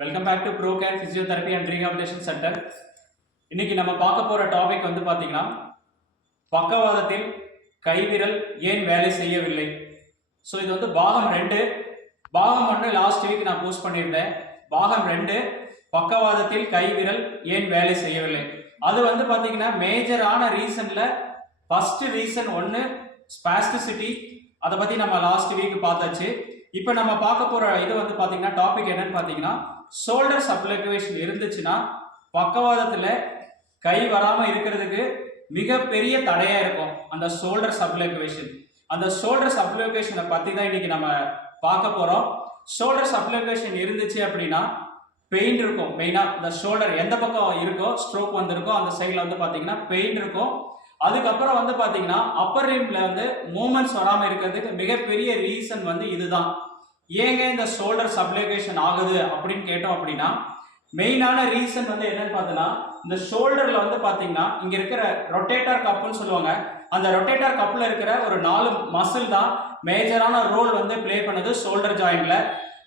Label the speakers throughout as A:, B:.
A: Welcome back to pro care physiotherapy and rehabilitation centre இன்னைக்கு நம்ம பார்க்க போகிற டாபிக் வந்து பார்த்தீங்கன்னா பக்கவாதத்தில் கைவிரல் ஏன் வேலை செய்யவில்லை? ஸோ இது வந்து பாகம் ரெண்டு. பாகம் ஒன்று லாஸ்ட் வீக் நான் போஸ்ட் பண்ணியிருந்தேன். பாகம் ரெண்டு பக்கவாதத்தில் கைவிரல் ஏன் வேலை செய்யவில்லை? அது வந்து பார்த்தீங்கன்னா மேஜரான ரீசன்ல ஃபஸ்ட்டு ரீசன் ஒன்று ஸ்பாஸ்டிசிட்டி அதை பற்றி நம்ம லாஸ்ட் வீக் பார்த்தாச்சு. இப்போ நம்ம பார்க்க போகிற இது வந்து பார்த்தீங்கன்னா டாபிக் என்னன்னு பார்த்தீங்கன்னா ஷோல்டர் சப்ளிகேஷன் இருந்துச்சுன்னா பக்கவாதத்தில் கை வராமல் இருக்கிறதுக்கு மிகப்பெரிய தடையாக இருக்கும் அந்த ஷோல்டர் சப்ளிகேஷன் அந்த ஷோல்டர் சப்ளிகேஷனை பற்றி தான் இன்னைக்கு நம்ம பார்க்க போகிறோம் ஷோல்டர் சப்ளிகேஷன் இருந்துச்சு அப்படின்னா பெயின் இருக்கும். மெயினாக இந்த ஷோல்டர் எந்த பக்கம் இருக்கோ ஸ்ட்ரோக் வந்திருக்கோ அந்த சைடில் வந்து பார்த்தீங்கன்னா பெயின் இருக்கும். அதுக்கப்புறம் வந்து பார்த்தீங்கன்னா அப்பர் ரிம்ல வந்து மூமெண்ட்ஸ் வராமல் இருக்கிறதுக்கு மிகப்பெரிய ரீசன் வந்து இதுதான். ஏங்க இந்த ஷோல்டர் சப்ளிகேஷன் ஆகுது அப்படின்னு கேட்டோம் அப்படின்னா மெயினான ரீசன் வந்து என்னன்னு பார்த்தோன்னா இந்த ஷோல்டரில் வந்து பார்த்தீங்கன்னா இங்கே இருக்கிற ரொட்டேட்டர் கப்புன்னு சொல்லுவாங்க. அந்த ரொட்டேட்டர் கப்பில் இருக்கிற ஒரு நாலு மசில் தான் மேஜரான ரோல் வந்து ப்ளே பண்ணுது ஷோல்டர் ஜாயிண்டில்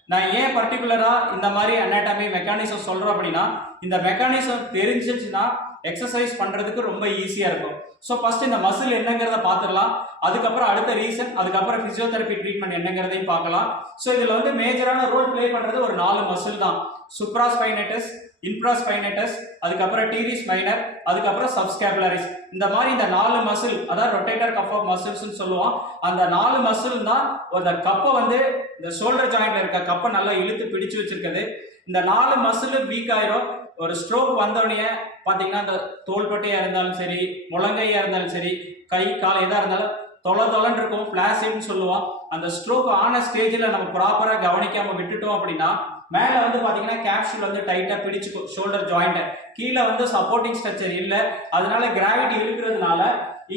A: நான் ஏன் பர்டிகுலராக இந்த மாதிரி அனாட்டமி மெக்கானிசம் சொல்கிறோம் அப்படின்னா இந்த மெக்கானிசம் தெரிஞ்சிச்சுன்னா எக்ஸசைஸ் பண்ணுறதுக்கு ரொம்ப ஈஸியாக இருக்கும். ஸோ ஃபர்ஸ்ட் இந்த மசில் என்னங்கிறத பார்த்துடலாம். அதுக்கப்புறம் அடுத்த ரீசன் அதுக்கப்புறம் ஃபிசியோதெரபி ட்ரீட்மெண்ட் என்னங்கிறதையும் பார்க்கலாம். ஸோ இதில் வந்து மேஜரான ரோல் ப்ளே பண்ணுறது ஒரு நாலு மசில் தான். சுப்ராஸ்பைனட்டஸ் இன்ஃப்ராஸ்பைனட்டஸ் அதுக்கப்புறம் டீரிஸ் மைனர் அதுக்கப்புறம் சப்ஸ்கேபுலரிஸ் இந்த மாதிரி இந்த நாலு மசில் அதாவது ரொட்டேட்டர் கப் ஆஃப் மசில்ஸ்னு சொல்லுவோம். அந்த நாலு மசில் தான் அந்த கப்பை வந்து இந்த ஷோல்டர் ஜாயிண்ட்ல இருக்க கப்பை நல்லா இழுத்து பிடிச்சு வச்சிருக்குது. இந்த நாலு மசில் வீக் ஆயிரும். ஒரு ஸ்ட்ரோக் வந்தோடனே பார்த்தீங்கன்னா இந்த தோள்பட்டையாக இருந்தாலும் சரி முழங்கையாக இருந்தாலும் சரி கை கால் எதாக இருந்தாலும் தொலை தொலைன்னு இருக்கும். ஃபிளாஷிப்னு சொல்லுவோம். அந்த ஸ்ட்ரோக் ஆன ஸ்டேஜில் நம்ம ப்ராப்பராக கவனிக்காமல் விட்டுட்டோம் அப்படின்னா மேலே வந்து பார்த்தீங்கன்னா கேப்சூல் வந்து டைட்டாக பிடிச்சிக்கும் ஷோல்டர் ஜாயிண்ட்டை கீழே வந்து சப்போர்ட்டிங் ஸ்ட்ரக்சர் இல்லை. அதனால கிராவிட்டி இருக்கிறதுனால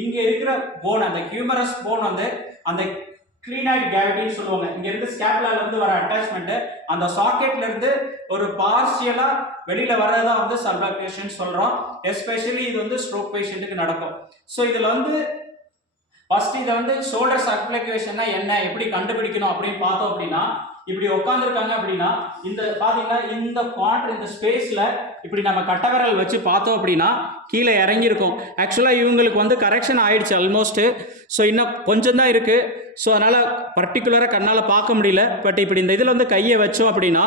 A: இங்கே இருக்கிற போன் அந்த ஹியூமரஸ் போன் வந்து அந்த கிளீனாய்ட் கேவிட்டின்னு சொல்லுவாங்க. இங்கேருந்து ஸ்கேப்லால இருந்து வர அட்டாச்மெண்ட் அந்த சாக்கெட்ல இருந்து ஒரு பார்ஷியலா வெளியில வர்றதா வந்து சர்பக்டேஷன் சொல்றோம். எஸ்பெஷலி இது வந்து ஸ்ட்ரோக் பேஷண்ட்டுக்கு நடக்கும். ஸோ இதுல வந்து ஃபர்ஸ்ட் இதை வந்து ஷோல்டர் சர்க்குலேஷன்னா என்ன எப்படி கண்டுபிடிக்கணும் அப்படின்னு பார்த்தோம் அப்படின்னா இப்படி உட்காந்துருக்காங்க அப்படின்னா இந்த பார்த்தீங்கன்னா இந்த குவார்டர் இந்த ஸ்பேஸில் இப்படி நம்ம கட்டவரல் வச்சு பார்த்தோம் அப்படின்னா கீழே இறங்கியிருக்கும். ஆக்சுவலாக இவங்களுக்கு வந்து கரெக்ஷன் ஆயிடுச்சு ஆல்மோஸ்ட்டு ஸோ இன்னும் கொஞ்சம் தான் இருக்குது ஸோ அதனால் பர்டிகுலராக கண்ணால் பார்க்க முடியல. பட் இப்படி இந்த இதில் வந்து கையை வச்சோம் அப்படின்னா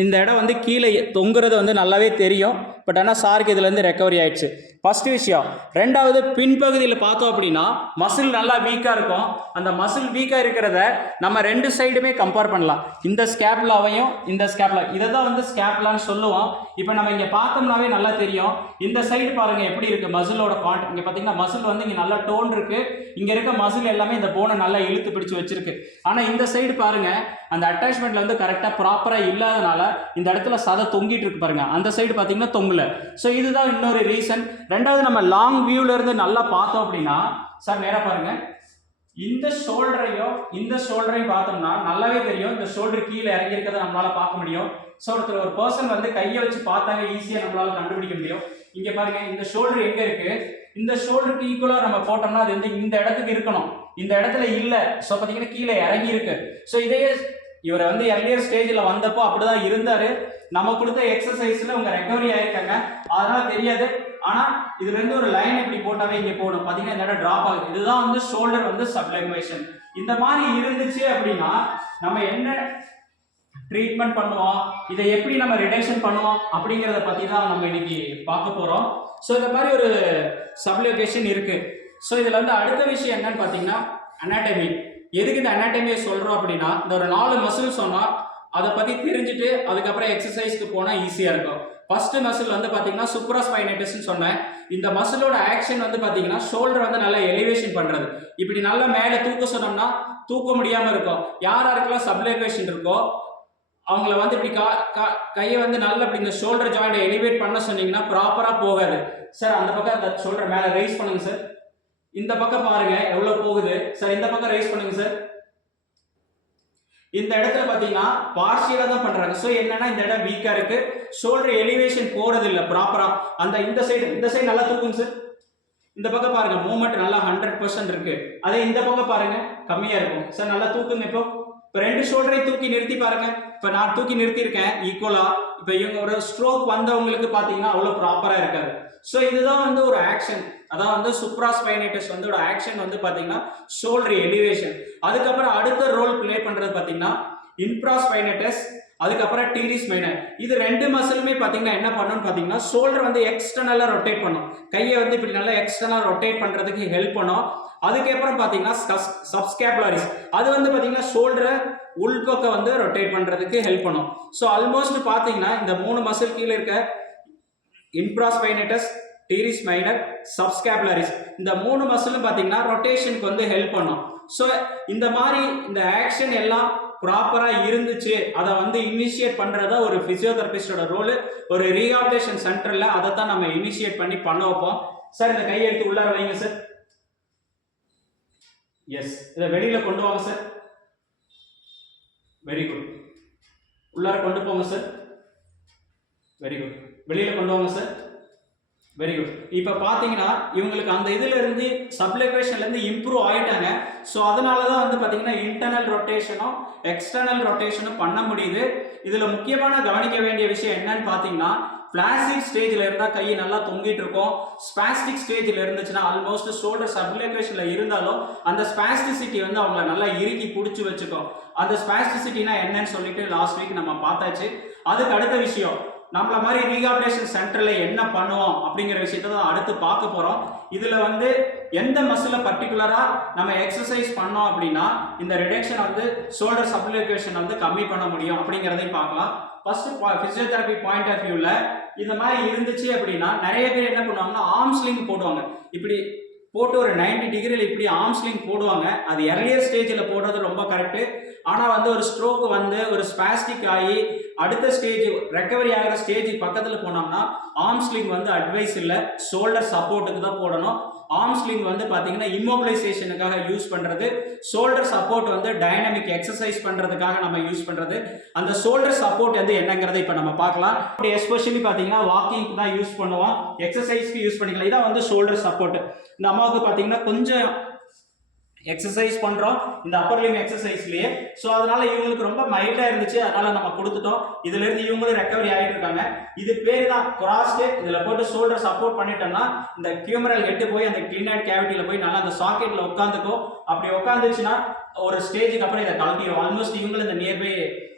A: இந்த இடம் வந்து கீழே தொங்குறது வந்து நல்லாவே தெரியும். பட் ஆனால் சாருக்கு இதுலேருந்து ரெக்கவரி ஆயிடுச்சு. ஃபஸ்ட்டு விஷயம். ரெண்டாவது பின்பகுதியில் பார்த்தோம் அப்படின்னா மசில் நல்லா வீக்காக இருக்கும். அந்த மசில் வீக்காக இருக்கிறத நம்ம ரெண்டு சைடுமே கம்பேர் பண்ணலாம். இந்த ஸ்கேப்லாவையும் இந்த ஸ்கேப்லா இதை தான் வந்து ஸ்கேப்லான்னு சொல்லுவோம். இப்போ நம்ம இங்கே பார்த்தோம்னாவே நல்லா தெரியும். இந்த சைடு பாருங்க எப்படி இருக்குது மசிலோட பாயிண்ட் இங்கே பார்த்தீங்கன்னா மசில் வந்து இங்கே நல்லா டோன் இருக்குது இங்கே இருக்க மசில் எல்லாமே இந்த போனை நல்லா இழுத்து பிடிச்சு வச்சிருக்கு. ஆனால் இந்த சைடு பாருங்க அந்த அட்டாச்மெண்ட்ல வந்து கரெக்டாக ப்ராப்பராக இல்லாதனால இந்த இடத்துல சதை தொங்கிட்டு இருக்கு பாருங்கள் அந்த சைடு பார்த்தீங்கன்னா தொங்கலை. ஸோ இதுதான் இன்னொரு ரீசன் ரெண்டாவது நம்ம லாங் வியூல இருந்து நல்லா பார்த்தோம் அப்படின்னா சார் நேரா பாருங்க. இந்த ஷோல்டரையும் இந்த ஷோல்டரையும் பார்த்தோம்னா நல்லாவே தெரியும். இந்த ஷோல்டர் கீழே இறங்கி இருக்கிறத நம்மளால பார்க்க முடியும். ஸோ ஒருத்தர் ஒரு பர்சன் வந்து கையை வச்சு பார்த்தாங்க ஈஸியாக நம்மளால கண்டுபிடிக்க முடியும். இங்க பாருங்க இந்த ஷோல்டர் எங்க இருக்கு? இந்த ஷோல்டருக்கு ஈக்குவலா நம்ம போட்டோம்னா அது வந்து இந்த இடத்துக்கு இருக்கணும். இந்த இடத்துல இல்ல. ஸோ பார்த்தீங்கன்னா கீழே இறங்கி இருக்கு ஸோ இதையே இவர் வந்து எர்லியர் ஸ்டேஜில் வந்தப்போ அப்படிதான் இருந்தாரு. நம்ம கொடுத்த எக்ஸசைஸ்ல உங்க ரெக்கவரி ஆயிருக்காங்க. அதனால தெரியாது. ஆனா இது ரெண்டு ஒரு லைன் இப்படி போட்டாவே இங்க போகணும். பாத்தீங்கன்னா இந்த இடம் டிராப் ஆகுது. இதுதான் வந்து ஷோல்டர் வந்து சப்ளிமேஷன் இந்த மாதிரி இருந்துச்சு அப்படின்னா நம்ம என்ன ட்ரீட்மெண்ட் பண்ணுவோம்? இதை எப்படி நம்ம ரிடக்ஷன் பண்ணுவோம்? அப்படிங்கிறத பத்தி தான் நம்ம இன்னைக்கு பார்க்க போறோம். ஸோ இந்த மாதிரி ஒரு சப்ளிகேஷன் இருக்கு. ஸோ இதுல வந்து அடுத்த விஷயம் என்னன்னு பார்த்தீங்கன்னா அனாட்டமி எதுக்கு இந்த அனாட்டமியை சொல்றோம் அப்படின்னா இந்த ஒரு நாலு மசில் சொன்னா அதை பத்தி தெரிஞ்சுட்டு அதுக்கப்புறம் எக்ஸசைஸ்க்கு போனா ஈஸியா இருக்கும். ஃபர்ஸ்ட் மசில் வந்து பார்த்தீங்கன்னா சூப்பராஸ்பைனேட்டஸ்னு சொன்னேன். இந்த மசிலோட ஆக்ஷன் வந்து பார்த்தீங்கன்னா ஷோல்டர் வந்து நல்லா எலிவேஷன் பண்ணுறது இப்படி நல்லா மேலே தூக்க சொன்னோம்னா தூக்க முடியாமல் இருக்கும். யார் யாருக்கெல்லாம் சப்ளிகேஷன் இருக்கோ அவங்கள வந்து இப்படி கா கா கையை வந்து நல்லா இப்படி இந்த ஷோல்டர் ஜாயிண்ட் எலிவேட் பண்ண சொன்னீங்கன்னா ப்ராப்பராக போகாது. சார் அந்த பக்கம் அந்த ஷோல்டர் மேலே ரைஸ் பண்ணுங்க சார் இந்த பக்கம் பாருங்க எவ்வளோ போகுது? சார் இந்த பக்கம் ரைஸ் பண்ணுங்க சார் இந்த இடத்துல பார்த்தீங்கன்னா பார்ஷியலாக தான் பண்ணுறாங்க ஸோ என்னன்னா இந்த இடம் வீக்காக இருக்கு. ஷோல்டர் எலிவேஷன் போகிறது இல்லை ப்ராப்பராக அந்த இந்த சைடு இந்த சைடு நல்லா தூக்குங்க சார் இந்த பக்கம் பாருங்க மூமெண்ட் நல்லா ஹண்ட்ரட் பர்சன்ட் இருக்கு. அதே இந்த பக்கம் பாருங்க கம்மியாக இருக்கும். சார் நல்லா தூக்குங்க இப்போ. இப்போ ரெண்டு ஷோல்டரையும் தூக்கி நிறுத்தி பாருங்க. இப்போ நான் தூக்கி நிறுத்தியிருக்கேன் ஈக்குவலா இப்போ இவங்க ஒரு ஸ்ட்ரோக் வந்தவங்களுக்கு பார்த்தீங்கன்னா அவ்வளோ ப்ராப்பராக இருக்காது. ஸோ இதுதான் வந்து ஒரு ஆக்ஷன் அதான் வந்து சுப்ராஸ்பைனைட்டிஸ் வந்து ஆக்ஷன் வந்து பார்த்தீங்கன்னா ஷோல்டர் எலிவேஷன் அதுக்கப்புறம் அடுத்த ரோல் ப்ளே பண்ணுறது பார்த்தீங்கன்னா இன்ப்ராஸ்பைனேட்டஸ் அதுக்கப்புறம் டீரிஸ் மைனர் இது ரெண்டு மசிலுமே பார்த்தீங்கன்னா என்ன பண்ணுன்னு பார்த்தீங்கன்னா ஷோல்டர் வந்து எக்ஸ்டர்னலாக ரொட்டேட் பண்ணும். கையை வந்து இப்படி நல்லா எக்ஸ்டர்னலாக ரொட்டேட் பண்ணுறதுக்கு ஹெல்ப் பண்ணும். அதுக்கப்புறம் பார்த்தீங்கன்னா சப்ஸ்கேப்லாரிஸ் அது வந்து பார்த்தீங்கன்னா ஷோல்டரை உள்பக்கம் வந்து ரொட்டேட் பண்ணுறதுக்கு ஹெல்ப் பண்ணும். ஸோ ஆல்மோஸ்ட் பார்த்தீங்கன்னா இந்த மூணு மசில் கீழே இருக்க இன்ப்ராஸ்பைனேட்டஸ் டீரிஸ் மைனர் சப்ஸ்கேப்லரிஸ் இந்த மூணு மசிலும் பார்த்தீங்கன்னா ரொட்டேஷனுக்கு வந்து ஹெல்ப் பண்ணும். ஸோ இந்த மாதிரி இந்த ஆக்ஷன் எல்லாம் ப்ராப்பராக இருந்துச்சு. அதை வந்து இனிஷியேட் பண்ணுறதா ஒரு ஃபிசியோதெரபிஸ்டோட ரோலு ஒரு ரீஹாபிலேஷன் சென்டரில் அதை தான் நம்ம இனிஷியேட் பண்ணி பண்ண வைப்போம். சார் இந்த கையை எடுத்து உள்ளார வைங்க சார் எஸ் இதை வெளியில் கொண்டு வாங்க சார் வெரி குட் உள்ளார கொண்டு போங்க சார் வெரி குட் வெளியில் கொண்டு வாங்க சார் வெரி குட் இப்போ பார்த்தீங்கன்னா இவங்களுக்கு அந்த இதுலேருந்து சப்ளிகேஷன்லேருந்து இம்ப்ரூவ் ஆகிட்டாங்க ஸோ அதனால தான் வந்து பார்த்தீங்கன்னா இன்டர்னல் ரொட்டேஷனும் எக்ஸ்டர்னல் ரொட்டேஷனும் பண்ண முடியுது. இதில் முக்கியமான கவனிக்க வேண்டிய விஷயம் என்னன்னு பார்த்தீங்கன்னா பிளாஸ்டிக் ஸ்டேஜில் இருந்தால் கை நல்லா தொங்கிட்டு இருக்கும். ஸ்பாஸ்டிக் ஸ்டேஜில் இருந்துச்சுன்னா ஆல்மோஸ்ட் ஷோல்டர் சப்ளிகேஷனில் இருந்தாலும் அந்த ஸ்பாஸ்டிசிட்டி வந்து அவங்கள நல்லா இறுக்கி பிடிச்சி வச்சுக்கும். அந்த ஸ்பாஸ்டிசிட்டினா என்னன்னு சொல்லிட்டு லாஸ்ட் வீக் நம்ம பார்த்தாச்சு. அதுக்கு அடுத்த விஷயம் நம்மள மாதிரி ரீஹாபிலேஷன் சென்டர்ல என்ன பண்ணுவோம் அப்படிங்கிற விஷயத்த தான் அடுத்து பார்க்க போறோம். இதுல வந்து எந்த மசில பர்டிகுலரா நம்ம எக்ஸசைஸ் பண்ணோம் அப்படின்னா இந்த ரிடக்ஷன் வந்து ஷோல்டர் சப்ளிகேஷன் வந்து கம்மி பண்ண முடியும் அப்படிங்கிறதையும் பார்க்கலாம். ஃபர்ஸ்ட் பிசியோதெரபி பாயிண்ட் ஆஃப் வியூல இந்த மாதிரி இருந்துச்சு அப்படின்னா நிறைய பேர் என்ன பண்ணுவாங்கன்னா ஆம்ஸ்லிங் போடுவாங்க. இப்படி போட்டு ஒரு 90 டிகிரியில் இப்படி ஆம்ஸ்லிங் போடுவாங்க. அது எர்லியர் ஸ்டேஜில் போடுறது ரொம்ப கரெக்டு ஆனால் வந்து ஒரு ஸ்ட்ரோக் வந்து ஒரு ஸ்பாஸ்டிக் ஆகி அடுத்த ஸ்டேஜ் ரெக்கவரி ஆகிற ஸ்டேஜ் பக்கத்தில் போனோம்னா ஆம்ஸ்லிங் வந்து அட்வைஸ் இல்லை ஷோல்டர் சப்போர்ட்டுக்கு தான் போடணும். ஆர்ம் வந்து பார்த்தீங்கன்னா இம்மோபிலைசேஷனுக்காக யூஸ் பண்ணுறது ஷோல்டர் சப்போர்ட் வந்து டைனமிக் எக்ஸசைஸ் பண்ணுறதுக்காக நம்ம யூஸ் பண்ணுறது அந்த ஷோல்டர் சப்போர்ட் வந்து என்னங்கிறத இப்போ நம்ம பார்க்கலாம். எஸ்பெஷலி பார்த்தீங்கன்னா வாக்கிங்க்கு தான் யூஸ் பண்ணுவோம். எக்ஸசைஸ்க்கு யூஸ் பண்ணிக்கலாம். இதான் வந்து ஷோல்டர் சப்போர்ட் இந்த அம்மாவுக்கு பார்த்தீங்கன்னா கொஞ்சம் எக்ஸசைஸ் பண்ணுறோம் இந்த அப்பர் லிம் எக்ஸசைஸ்லேயே ஸோ அதனால இவங்களுக்கு ரொம்ப மைல்டாக இருந்துச்சு. அதனால நம்ம கொடுத்துட்டோம். இதுலேருந்து இவங்களும் ரெக்கவரி ஆகிட்டு இருக்காங்க. இது பேர் தான் கிராஸ்டு இதில் போட்டு ஷோல்டர் சப்போர்ட் பண்ணிட்டோம்னா இந்த கியூமரல் எட்டு போய் அந்த கிளினாட் கேவிட்டியில் போய் நல்லா அந்த சாக்கெட்டில் உட்காந்துக்கும் அப்படி உட்காந்துச்சுன்னா ஒரு ஸ்டேஜுக்கு அப்புறம் இதை கலட்டிடும் ஆல்மோஸ்ட் இவங்களும் இந்த நியர்பை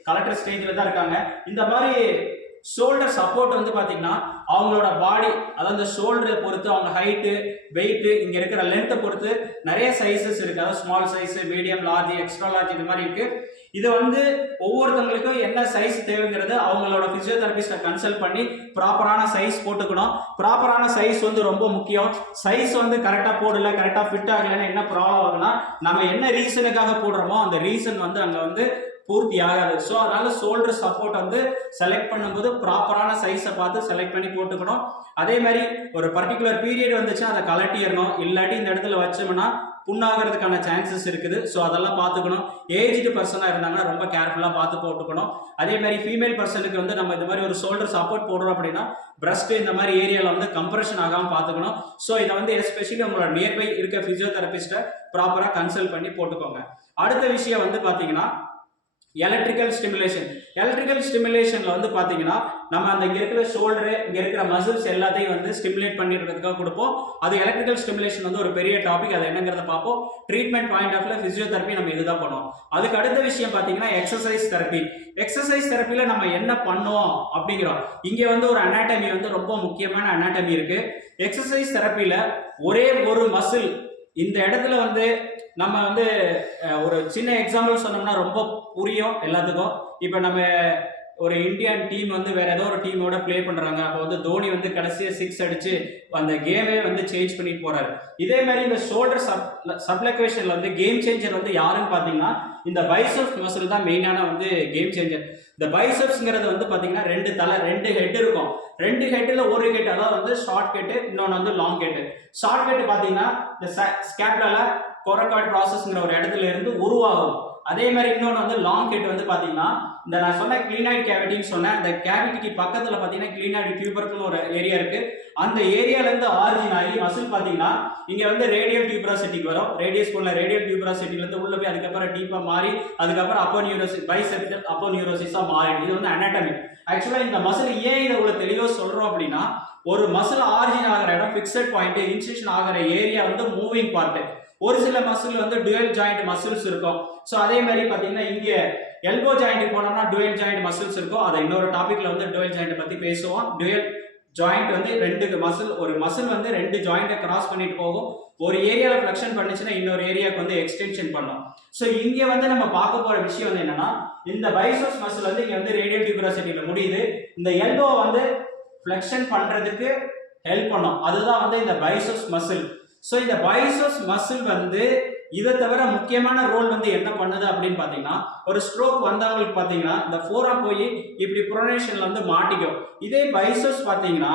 A: கலெக்டர் ஸ்டேஜில் தான் இருக்காங்க. இந்த மாதிரி ஷோல்டர் சப்போர்ட் வந்து பார்த்தீங்கன்னா அவங்களோட பாடி அதாவது இந்த ஷோல்டரை பொறுத்து அவங்க ஹைட்டு வெயிட்டு இங்கே இருக்கிற லென்த்தை பொறுத்து நிறைய சைஸஸ் இருக்குது அதாவது small size medium large extra large இது மாதிரி இருக்குது இது வந்து ஒவ்வொருத்தவங்களுக்கும் என்ன சைஸ் தேவைங்கிறது அவங்களோட பிசியோதெரபிஸ்ட்டை கன்சல்ட் பண்ணி ப்ராப்பரான சைஸ் போட்டுக்கணும். ப்ராப்பரான சைஸ் வந்து ரொம்ப முக்கியம். சைஸ் வந்து கரெக்டாக போடல கரெக்டாக ஃபிட் ஆகலைன்னா என்ன ப்ராப்ளம் ஆகுனா நம்ம என்ன ரீசனுக்காக போடுறோமோ அந்த ரீசன் வந்து அங்கே வந்து பூர்த்தி ஆகாது. ஸோ அதனால ஷோல்டர் சப்போர்ட் வந்து செலக்ட் பண்ணும்போது ப்ராப்பரான சைஸை பார்த்து செலக்ட் பண்ணி போட்டுக்கணும். அதே மாதிரி ஒரு பர்டிகுலர் பீரியட் வந்துச்சுன்னா அதை கலட்டிடணும் இல்லாட்டி இந்த இடத்துல வச்சோம்னா புண்ணாகிறதுக்கான சான்சஸ் இருக்குது. ஸோ அதெல்லாம் பார்த்துக்கணும். ஏஜ்டு பர்சனாக இருந்தாங்கன்னா ரொம்ப கேர்ஃபுல்லாக பார்த்து போட்டுக்கணும். அதே மாதிரி ஃபீமேல் பர்சனுக்கு வந்து நம்ம இந்த மாதிரி ஒரு ஷோல்டர் சப்போர்ட் போடுறோம் அப்படின்னா பிரஸ்ட் இந்த மாதிரி ஏரியாவில் வந்து கம்ப்ரெஷன் ஆகாமல் பார்த்துக்கணும். ஸோ இதை வந்து எஸ்பெஷலி உங்களோட நியர்பை இருக்க ஃபிசியோதெரபிஸ்ட்டை ப்ராப்பராக கன்சல்ட் பண்ணி போட்டுக்கோங்க. அடுத்த விஷயம் வந்து பார்த்தீங்கன்னா எலக்ட்ரிக்கல் ஸ்டிமுலேஷன் எலக்ட்ரிக்கல் ஸ்டிமுலேஷனில் வந்து பார்த்தீங்கன்னா நம்ம அந்த இங்கே இருக்கிற ஷோல்டரு இங்கே இருக்கிற மசில்ஸ் எல்லாத்தையும் வந்து ஸ்டிமுலேட் பண்ணிடுறதுக்காக கொடுப்போம். அது எலக்ட்ரிக்கல் ஸ்டிமுலேஷன் வந்து ஒரு பெரிய டாபிக் அது என்னங்கிறத பார்ப்போம். ட்ரீட்மெண்ட் பாயிண்ட் ஆஃப்ல ஃபிசியோதெரப்பி நம்ம இதுதான் பண்ணுவோம். அதுக்கு அடுத்த விஷயம் பார்த்தீங்கன்னா எக்ஸசைஸ் தெரப்பி எக்ஸசைஸ் தெரப்பியில் நம்ம என்ன பண்ணுவோம் அப்படிங்கிறோம். இங்கே வந்து ஒரு அனாட்டமி வந்து ரொம்ப முக்கியமான அனாட்டமி இருக்குது எக்ஸசைஸ் தெரப்பியில் ஒரே ஒரு மசில் இந்த இடத்துல வந்து நம்ம வந்து ஒரு சின்ன எக்ஸாம்பிள் சொன்னோம்னா ரொம்ப புரியும் எல்லாத்துக்கும். இப்போ நம்ம ஒரு இந்தியன் டீம் வந்து வேற ஏதோ ஒரு டீமோட ப்ளே பண்றாங்க. அப்போ வந்து தோனி வந்து கடைசியாக சிக்ஸ் அடிச்சு அந்த கேமே வந்து சேஞ்ச் பண்ணிட்டு போறாரு. இதே மாதிரி இந்த ஷோல்டர் சப் சப்ளக்வேஷன்ல வந்து கேம் சேஞ்சர் வந்து யாருன்னு பாத்தீங்கன்னா இந்த பைசப்ஸ் மசில் தான் மெயினான வந்து கேம் சேஞ்சர் இந்த பைசப்ஸ்ங்கிறது வந்து பார்த்தீங்கன்னா ரெண்டு தலை ரெண்டு ஹெட் இருக்கும். ரெண்டு ஹெட்டில் ஒரு ஹெட் அதாவது வந்து ஷார்ட் ஹெட் இன்னொன்று வந்து லாங் ஹெட் ஷார்ட் ஹெட் பார்த்தீங்கன்னா இந்த ஸ்கேப்லால கொரக்காட் ப்ராசஸ்ங்கிற ஒரு இடத்துல இருந்து உருவாகும். அதே மாதிரி இன்னொன்று வந்து லாங் கேட் வந்து பார்த்தீங்கன்னா இந்த நான் சொன்ன கிளீனாய்ட் கேவிட்டின்னு சொன்னேன் அந்த கேவிட்டிக்கு பக்கத்தில் பார்த்தீங்கன்னா கிளீனாய்டு டியூபர்க்குன்னு ஒரு ஏரியா இருக்கு. அந்த ஏரியாலேருந்து ஆர்ஜின் ஆரிஜின் ஆகி மசில் பார்த்தீங்கன்னா இங்கே வந்து ரேடியல் டியூபராசிட்டிக்கு வரும். ரேடியஸ் போல ரேடியல் டியூப்ராசிட்டிலேருந்து உள்ளே போய் அதுக்கப்புறம் டீப்பாக மாறி அதுக்கப்புறம் அப்போ நியூரோசிஸ் பைசெப்டல் அப்போ நியூரோசிஸாக மாறிடும். இது வந்து அனாட்டமி ஆக்சுவலாக இந்த மசில் ஏன் இதை உள்ள தெளிவாக சொல்கிறோம் அப்படின்னா ஒரு மசில் ஆரிஜின் ஆகிற இடம் ஃபிக்ஸட் பாயிண்ட் இன்ஸ்டியூஷன் ஆகிற ஏரியா வந்து மூவிங் பார்ட்டு ஒரு சில மசில் வந்து டுவெல் ஜாயிண்ட் மசில்ஸ் இருக்கும். ஸோ அதே மாதிரி பார்த்தீங்கன்னா இங்கே எல்போ ஜாயிண்ட் போனோம்னா டுவெல் ஜாயிண்ட் மசில்ஸ் இருக்கும். அதை இன்னொரு டாபிக்ல வந்து டுவெல் ஜாயிண்ட் பத்தி பேசுவோம். டுவெல் ஜாயிண்ட் வந்து ரெண்டு மசில் ஒரு மசில் வந்து ரெண்டு ஜாயிண்ட்டை கிராஸ் பண்ணிட்டு போகும். ஒரு ஏரியாவில் ஃப்ளெக்ஷன் பண்ணுச்சுன்னா இன்னொரு ஏரியாவுக்கு வந்து எக்ஸ்டென்ஷன் பண்ணும். ஸோ இங்கே வந்து நம்ம பார்க்க போற விஷயம் வந்து என்னன்னா இந்த பைசோஸ் மசில் வந்து இங்கே வந்து ரேடியல் டியூபராசிட்டியில் முடியுது. இந்த எல்போ வந்து ஃப்ளெக்ஷன் பண்றதுக்கு ஹெல்ப் பண்ணும். அதுதான் வந்து இந்த பைசோஸ் மசில் ஸோ இந்த பைசோஸ் மசில் வந்து இதை தவிர முக்கியமான ரோல் வந்து என்ன பண்ணுது அப்படின்னு பார்த்தீங்கன்னா ஒரு ஸ்ட்ரோக் வந்தவங்களுக்கு பார்த்தீங்கன்னா இந்த ஃபோரா போய் இப்படி ப்ரொனேஷன்ல வந்து மாட்டிக்கும். இதே பைசோஸ் பார்த்தீங்கன்னா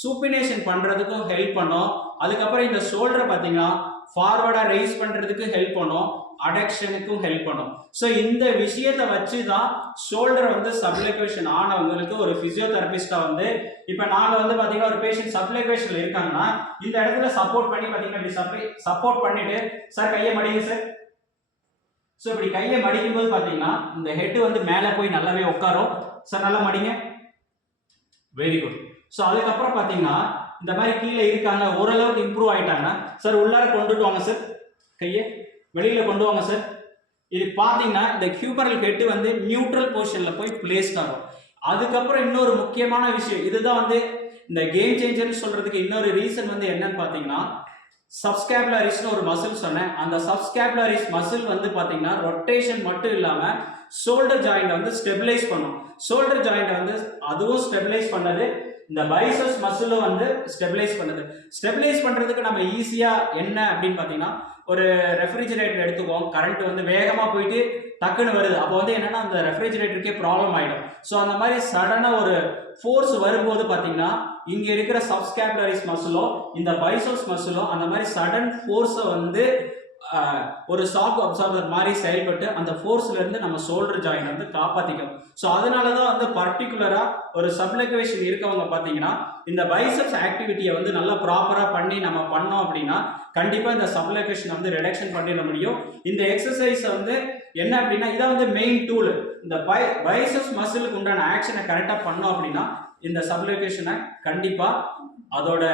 A: சூப்பினேஷன் பண்ணுறதுக்கும் ஹெல்ப் பண்ணும். அதுக்கப்புறம் இந்த ஷோல்டரை பார்த்தீங்கன்னா ஃபார்வர்டாக ரைஸ் பண்ணுறதுக்கு ஹெல்ப் பண்ணும். அடக்ஷனுக்கும் ஹெல்ப் பண்ணும். ஸோ இந்த விஷயத்தை வச்சு தான் ஷோல்டர் வந்து சப்ளிகேஷன் ஆனவங்களுக்கு ஒரு ஃபிசியோதெரபிஸ்டா வந்து இப்போ நாங்கள் வந்து பார்த்தீங்கன்னா ஒரு பேஷண்ட் சப்ளிகேஷன்ல இருக்காங்கன்னா இந்த இடத்துல சப்போர்ட் பண்ணி பார்த்தீங்கன்னா இப்படி சப்ளை சப்போர்ட் பண்ணிட்டு சார் கையை மடிங்க சார் ஸோ இப்படி கையை மடிக்கும் போது பார்த்தீங்கன்னா இந்த ஹெட் வந்து மேலே போய் நல்லாவே உட்காரும். சார் நல்லா மடிங்க. வெரி குட் ஸோ அதுக்கப்புறம் பார்த்தீங்கன்னா இந்த மாதிரி கீழே இருக்காங்க ஓரளவுக்கு இம்ப்ரூவ் ஆயிட்டாங்கன்னா சார் உள்ளார கொண்டுட்டு வாங்க சார் கையை. வெளியில் கொண்டு வாங்க சார் இது பார்த்தீங்கன்னா இந்த கியூபரல் ஹெட்டு வந்து நியூட்ரல் போர்ஷனில் போய் பிளேஸ்ட் ஆகும். அதுக்கப்புறம் இன்னொரு முக்கியமான விஷயம். இதுதான் வந்து இந்த கேம் சேஞ்சர்னு சொல்கிறதுக்கு இன்னொரு ரீசன் வந்து என்னன்னு பார்த்தீங்கன்னா சப்ஸ்கேப்லரிஸ்னு ஒரு மசில் சொன்னேன். அந்த சப்ஸ்கேப்லரிஸ் மசில் வந்து பார்த்தீங்கன்னா ரொட்டேஷன் மட்டும் இல்லாமல் ஷோல்டர் ஜாயிண்ட் வந்து ஸ்டெபிலைஸ் பண்ணும். ஷோல்டர் ஜாயிண்ட் வந்து அதுவும் ஸ்டெபிலைஸ் பண்ணது இந்த பைசஸ் மசிலை வந்து ஸ்டெபிலைஸ் பண்ணுது. ஸ்டெபிலைஸ் பண்ணுறதுக்கு நம்ம ஈஸியாக என்ன அப்படின்னு பார்த்தீங்கன்னா ஒரு ரெஃப்ரிஜிரேட்டர் எடுத்துக்குவோம். கரண்ட் வந்து வேகமாக போயிட்டு டக்குன்னு வருது. அப்போ வந்து என்னென்னா அந்த ரெஃப்ரிஜிரேட்டருக்கே ப்ராப்ளம் ஆகிடும் ஸோ அந்த மாதிரி சடனாக ஒரு ஃபோர்ஸ் வரும்போது பார்த்தீங்கன்னா இங்கே இருக்கிற சப்ஸ்கேப்லரிஸ் மசிலோ இந்த பைசோஸ் மசிலோ அந்த மாதிரி சடன் ஃபோர்ஸை வந்து ஒரு ஷாக் அப்சார்பர் மாதிரி செயல்பட்டு அந்த ஃபோர்ஸ்ல இருந்து நம்ம ஷோல்டர் ஜாயின் வந்து காப்பாத்திக்கும் ஸோ அதனால தான் வந்து பர்டிகுலரா ஒரு சப்ளகேஷன் இருக்கவங்க பார்த்தீங்கன்னா இந்த பைசப்ஸ் ஆக்டிவிட்டியை வந்து நல்லா ப்ராப்பராக பண்ணி நம்ம பண்ணோம் அப்படின்னா கண்டிப்பாக இந்த சப்ளகேஷன் வந்து ரிடக்ஷன் பண்ணிட முடியும். இந்த எக்ஸசைஸ் வந்து என்ன அப்படின்னா இதான் வந்து மெயின் டூல் இந்த பை பைசப்ஸ் மசிலுக்கு உண்டான ஆக்ஷனை கரெக்டாக பண்ணோம் அப்படின்னா இந்த சப்ளகேஷனை கண்டிப்பாக அதோட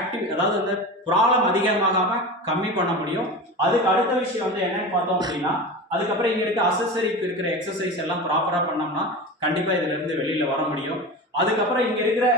A: ஆக்டிவ் அதாவது வந்து ப்ராப்ளம் அதிகமாகாமல் கம்மி பண்ண முடியும். அதுக்கு அடுத்த விஷயம் வந்து என்னன்னு பார்த்தோம் அப்படின்னா அதுக்கப்புறம் இங்க இருக்க அசசரிக்கு இருக்கிற எக்ஸசைஸ் எல்லாம் ப்ராப்பரா பண்ணோம்னா கண்டிப்பா இதுல இருந்து வெளியில வர முடியும். அதுக்கப்புறம் இங்க இருக்கிற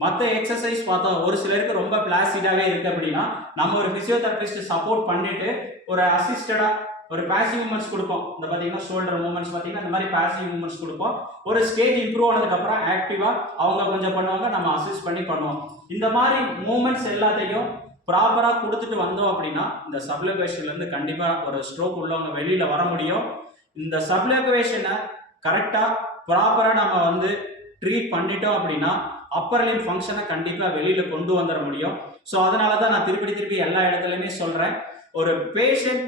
A: மற்ற எக்ஸசைஸ் பார்த்தோம் ஒரு சிலருக்கு ரொம்ப பிளாசிடாகவே இருக்கு அப்படின்னா நம்ம ஒரு பிசியோதெரபிஸ்ட் சப்போர்ட் பண்ணிட்டு ஒரு அசிஸ்டடா ஒரு பேசிவ் மூமெண்ட்ஸ் கொடுப்போம். இந்த பார்த்தீங்கன்னா ஷோல்டர் மூமெண்ட்ஸ் பார்த்தீங்கன்னா இந்த மாதிரி பாசிவ் மூமெண்ட்ஸ் கொடுப்போம். ஒரு ஸ்டேஜ் இம்ப்ரூவ் ஆனதுக்கப்புறம் ஆக்டிவாக அவங்க கொஞ்சம் பண்ணுவாங்க நம்ம அசிஸ்ட் பண்ணி பண்ணுவோம். இந்த மாதிரி மூமெண்ட்ஸ் எல்லாத்தையும் ப்ராப்பராக கொடுத்துட்டு வந்தோம் அப்படின்னா இந்த சப்ளகேஷன்லேருந்து கண்டிப்பாக ஒரு ஸ்ட்ரோக் உள்ளவங்க வெளியில் வர முடியும். இந்த சப்ளகேஷனை கரெக்டாக ப்ராப்பராக நம்ம வந்து ட்ரீட் பண்ணிட்டோம் அப்படின்னா அப்பர் லிம் ஃபங்க்ஷனை கண்டிப்பாக வெளியில் கொண்டு வந்துட முடியும். ஸோ அதனால தான் நான் திருப்பி திருப்பி எல்லா இடத்துலையுமே சொல்கிறேன் ஒரு பேஷண்ட்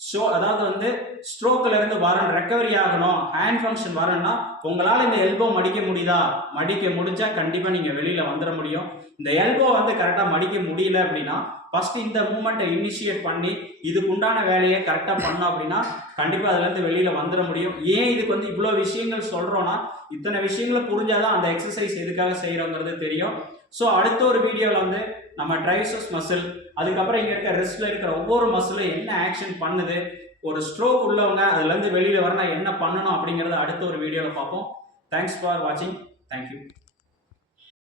A: ஸோ அதாவது வந்து ஸ்ட்ரோக்கில் இருந்து வரணும் ரெக்கவரி ஆகணும். ஹேண்ட் ஃபங்க்ஷன் வரணும்னா உங்களால் இந்த எல்போ மடிக்க முடியுதா? மடிக்க முடிஞ்சால் கண்டிப்பாக நீங்கள் வெளியில் வந்துட முடியும். இந்த எல்போ வந்து கரெக்டாக மடிக்க முடியல அப்படின்னா ஃபஸ்ட்டு இந்த மூமெண்ட்டை இனிஷியேட் பண்ணி இதுக்கு உண்டான வேலையை கரெக்டாக பண்ணோம் அப்படின்னா கண்டிப்பாக அதுலேருந்து வெளியில் வந்துட முடியும். ஏன் இதுக்கு வந்து இவ்வளோ விஷயங்கள் சொல்கிறோன்னா இத்தனை விஷயங்களை புரிஞ்சாதான் அந்த எக்ஸசைஸ் எதுக்காக செய்கிறோங்கிறது தெரியும். ஸோ அடுத்த ஒரு வீடியோவில் வந்து நம்ம ட்ரைசஸ் மசில் அதுக்கப்புறம் இங்கே இருக்கிற ரெஸ்ட்டில் இருக்கிற ஒவ்வொரு மசிலும் என்ன ஆக்ஷன் பண்ணுது ஒரு ஸ்ட்ரோக் உள்ளவங்க அதுலேருந்து வெளியில் வரணும் என்ன பண்ணணும் அப்படிங்கிறத அடுத்த ஒரு வீடியோவில் பார்ப்போம். தேங்க்ஸ் ஃபார் வாட்சிங் தேங்க்யூ